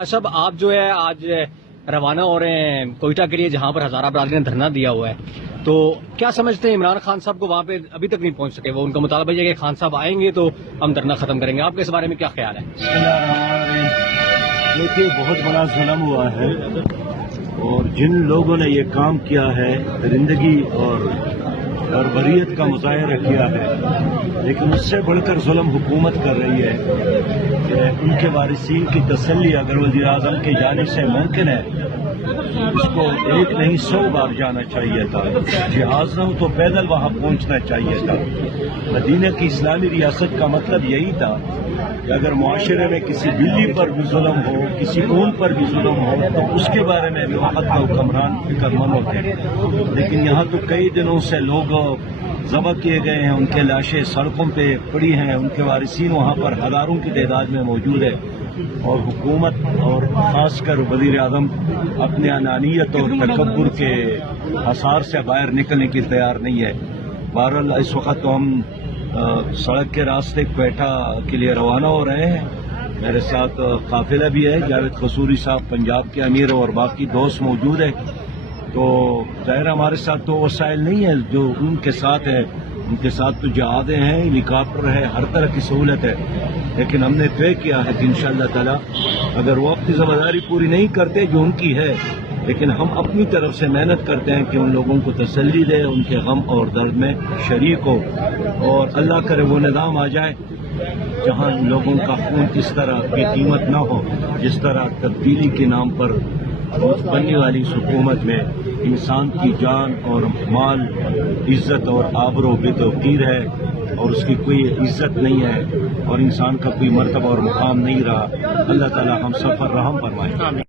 اشب آپ جو ہے آج روانہ ہو رہے ہیں کوئٹہ کے لیے، جہاں پر ہزارہ برادری نے دھرنا دیا ہوا ہے، تو کیا سمجھتے ہیں عمران خان صاحب کو وہاں پہ ابھی تک نہیں پہنچ سکے؟ وہ ان کا مطالبہ یہ ہے کہ خان صاحب آئیں گے تو ہم دھرنا ختم کریں گے. آپ کے اس بارے میں کیا خیال ہے؟ دیکھیے، بہت بڑا ظلم ہوا ہے اور جن لوگوں نے یہ کام کیا ہے درندگی اور بربریت کا مظاہرہ کیا ہے، لیکن اس سے بڑھ کر ظلم حکومت کر رہی ہے کہ ان کے وارثین کی تسلی اگر وزیر اعظم کی جانب سے ممکن ہے، اس کو ایک نہیں 100 بار جانا چاہیے تھا. جہاز نہ ہو تو پیدل وہاں پہنچنا چاہیے تھا. مدینہ کی اسلامی ریاست کا مطلب یہی تھا کہ اگر معاشرے میں کسی بلی پر بھی ظلم ہو، کسی اونٹ پر بھی ظلم ہو، تو اس کے بارے میں بھی وقت کا حکمران فکر مند ہوتے ہیں. لیکن یہاں تو کئی دنوں سے لوگ ذبح کیے گئے ہیں، ان کے لاشیں سڑکوں پہ پڑی ہیں، ان کے وارثین وہاں پر ہزاروں کی تعداد میں موجود ہے، اور حکومت اور خاص کر وزیر اعظم اپنے انانیت اور تکبر کے آثار سے باہر نکلنے کی تیار نہیں ہے. بہرحال اس وقت تو ہم سڑک کے راستے کوئٹہ کے لیے روانہ ہو رہے ہیں. میرے ساتھ قافلہ بھی ہے، جاوید قصوری صاحب پنجاب کے امیر اور باقی دوست موجود ہیں. تو ظاہر ہمارے ساتھ تو وسائل نہیں ہے جو ان کے ساتھ ہے. ان کے ساتھ تو جہازیں ہیں، ہیلی کاپٹر ہے، ہر طرح کی سہولت ہے. لیکن ہم نے طے کیا ہے کہ انشاءاللہ تعالی اگر وہ اپنی ذمہ داری پوری نہیں کرتے جو ان کی ہے، لیکن ہم اپنی طرف سے محنت کرتے ہیں کہ ان لوگوں کو تسلی دے، ان کے غم اور درد میں شریک ہو، اور اللہ کرے وہ نظام آ جائے جہاں لوگوں کا خون اس طرح کی قیمت نہ ہو جس طرح تبدیلی کے نام پر بننے والی اس حکومت میں انسان کی جان اور مال، عزت اور آبرو بے توقیر ہے، اور اس کی کوئی عزت نہیں ہے، اور انسان کا کوئی مرتبہ اور مقام نہیں رہا. اللہ تعالی ہم سب پر رحم فرمائے.